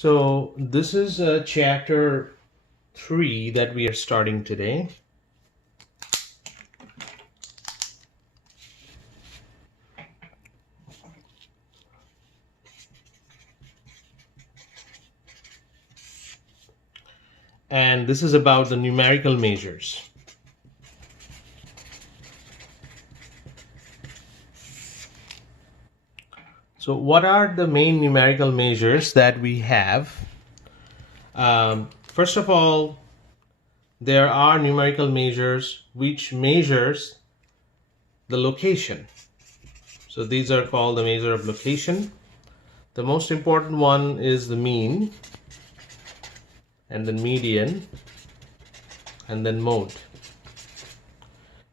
So this is chapter 3 that we are starting today. And this is about the numerical measures. So what are the main numerical measures that we have? First of all, there are numerical measures which measures the location. So these are called the measure of location. The most important one is the mean, and then median, and then mode.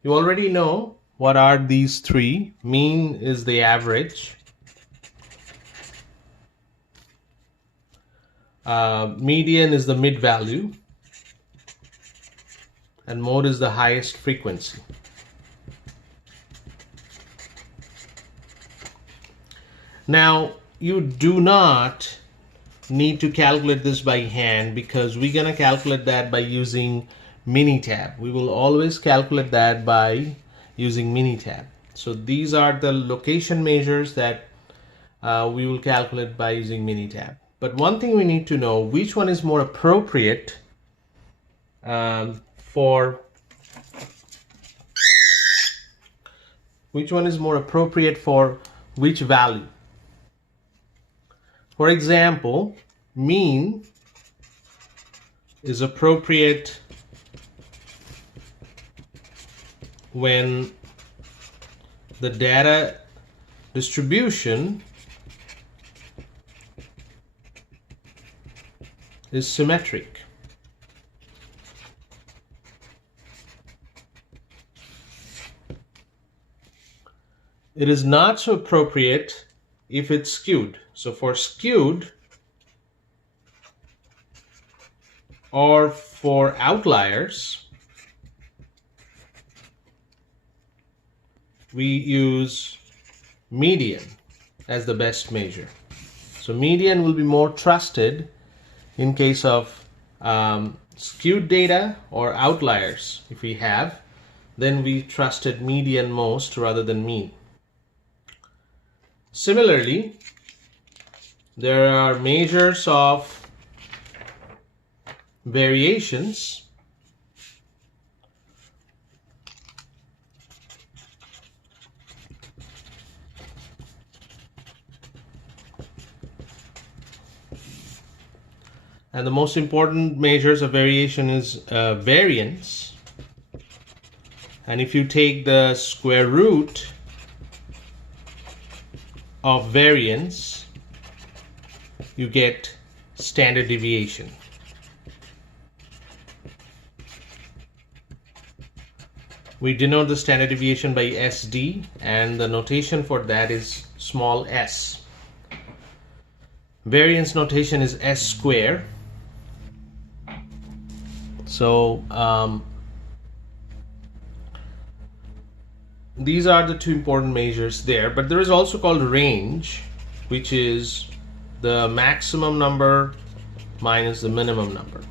You already know what are these three. Mean is the average. Median is the mid value, and mode is the highest frequency. Now, you do not need to calculate this by hand because we're going to calculate that by using Minitab. We will always calculate that by using Minitab. So these are the location measures that we will calculate by using Minitab. But one thing we need to know, which one is more appropriate for which value. For example, mean is appropriate when the data distribution is symmetric. It is not so appropriate if it's skewed. So for skewed or for outliers, we use median as the best measure. So median will be more trusted in case of skewed data or outliers. If we have, then we trusted median most rather than mean. Similarly, there are measures of variations. And the most important measures of variation is variance. And if you take the square root of variance, you get standard deviation. We denote the standard deviation by SD, and the notation for that is small s. Variance notation is s square. So these are the two important measures there, but there is also called range, which is the maximum number minus the minimum number.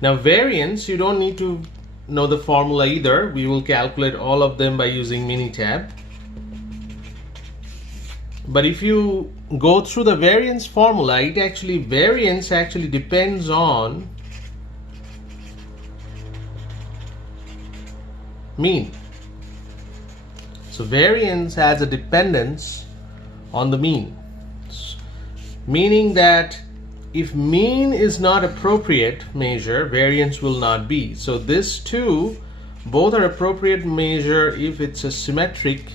Now variance, you don't need to know the formula either. We will calculate all of them by using Minitab. But if you go through the variance formula, variance actually depends on mean. So variance has a dependence on the mean, meaning that if mean is not appropriate measure, variance will not be. So this two, both are appropriate measure if it's a symmetric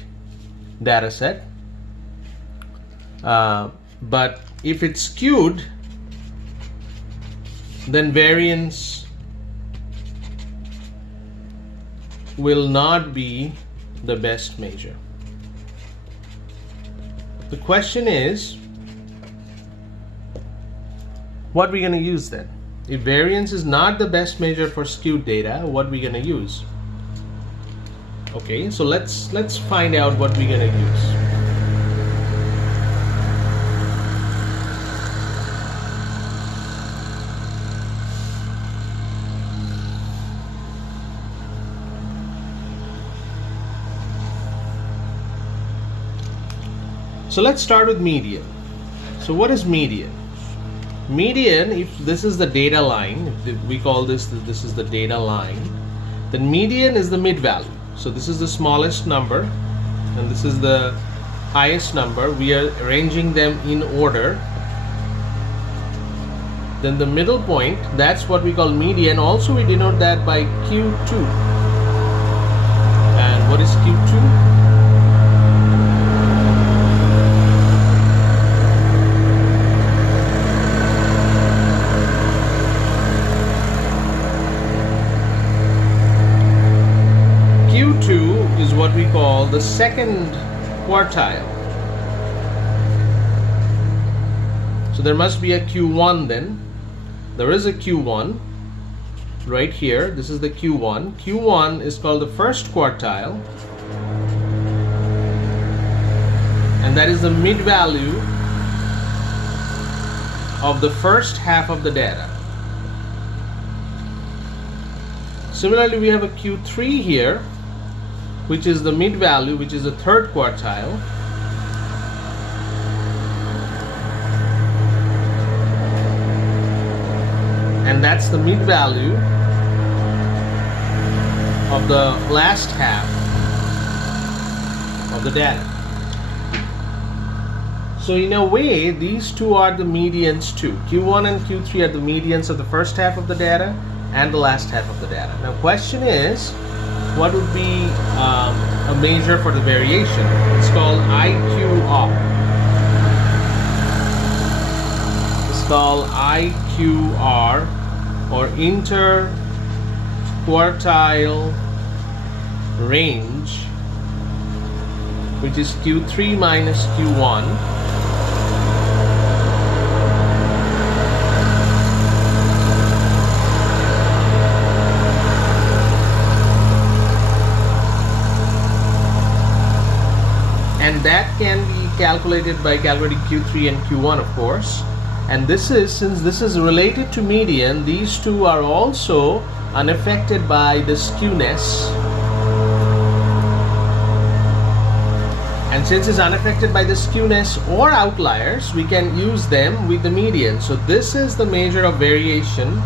data set. But if it's skewed, then variance will not be the best measure. The question is, what are we going to use then? If variance is not the best measure for skewed data, what are we going to use? Okay, so let's find out what we're going to use. So let's start with median. So what is median? Median, if this is the data line, we call this is the data line, then median is the mid value. So this is the smallest number and this is the highest number. We are arranging them in order. Then the middle point, that's what we call median. Also we denote that by Q2. And what is Q2? Q2 is what we call the second quartile. So there must be a Q1 then. There is a Q1 right here. This is the Q1. Q1 is called the first quartile. And that is the mid value of the first half of the data. Similarly, we have a Q3 here, which is the mid value, which is the third quartile. And that's the mid value of the last half of the data. So in a way, these two are the medians too. Q1 and Q3 are the medians of the first half of the data and the last half of the data. Now question is, what would be a measure for the variation? It's called IQR. It's called IQR, or interquartile range, which is Q3 minus Q1. And that can be calculated by calculating Q3 and Q1, of course. And this is, since this is related to median, these two are also unaffected by the skewness. And since it's unaffected by the skewness or outliers, we can use them with the median. So this is the measure of variation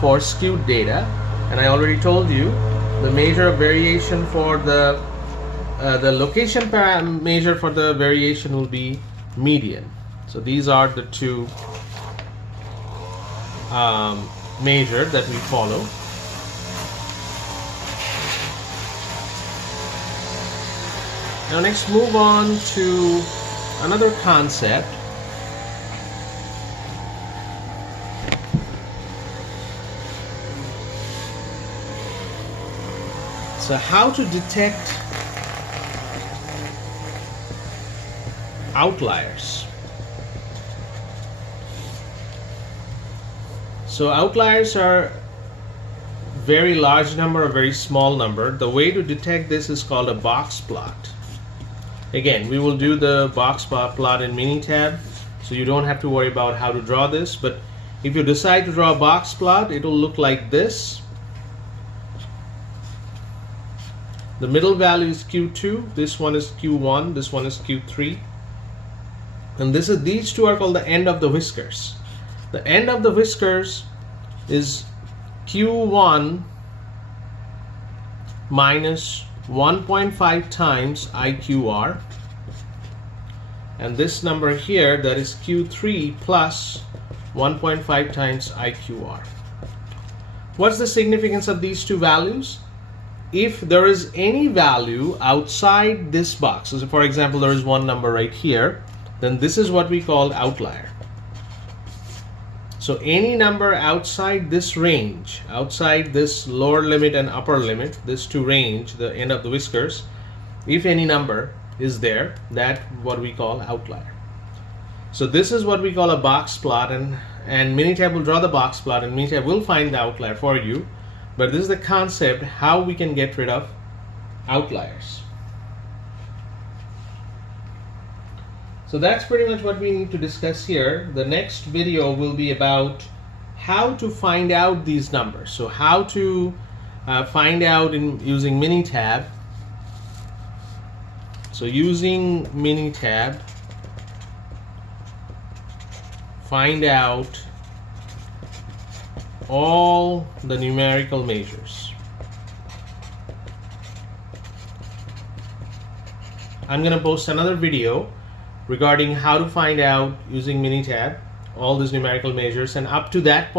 for skewed data. And I already told you the measure of variation for the location measure for the variation will be median. So these are the two measure that we follow. Now next move on to another concept. So how to detect outliers. So outliers are very large number or very small number. The way to detect this is called a box plot. Again, we will do the box plot in Minitab, so you don't have to worry about how to draw this. But if you decide to draw a box plot, it will look like this. The middle value is Q2, this one is Q1, this one is Q3. And these two are called the end of the whiskers. The end of the whiskers is Q1 minus 1.5 times IQR. And this number here, that is Q3 plus 1.5 times IQR. What's the significance of these two values? If there is any value outside this box, so for example, there is one number right here, then this is what we call outlier. So any number outside this range, outside this lower limit and upper limit, this two range, the end of the whiskers, if any number is there, that's what we call outlier. So this is what we call a box plot, and Minitab will draw the box plot and Minitab will find the outlier for you. But this is the concept how we can get rid of outliers. So that's pretty much what we need to discuss here. The next video will be about how to find out these numbers. So how to find out using Minitab. So using Minitab, find out all the numerical measures. I'm going to post another video regarding how to find out using Minitab all these numerical measures, and up to that point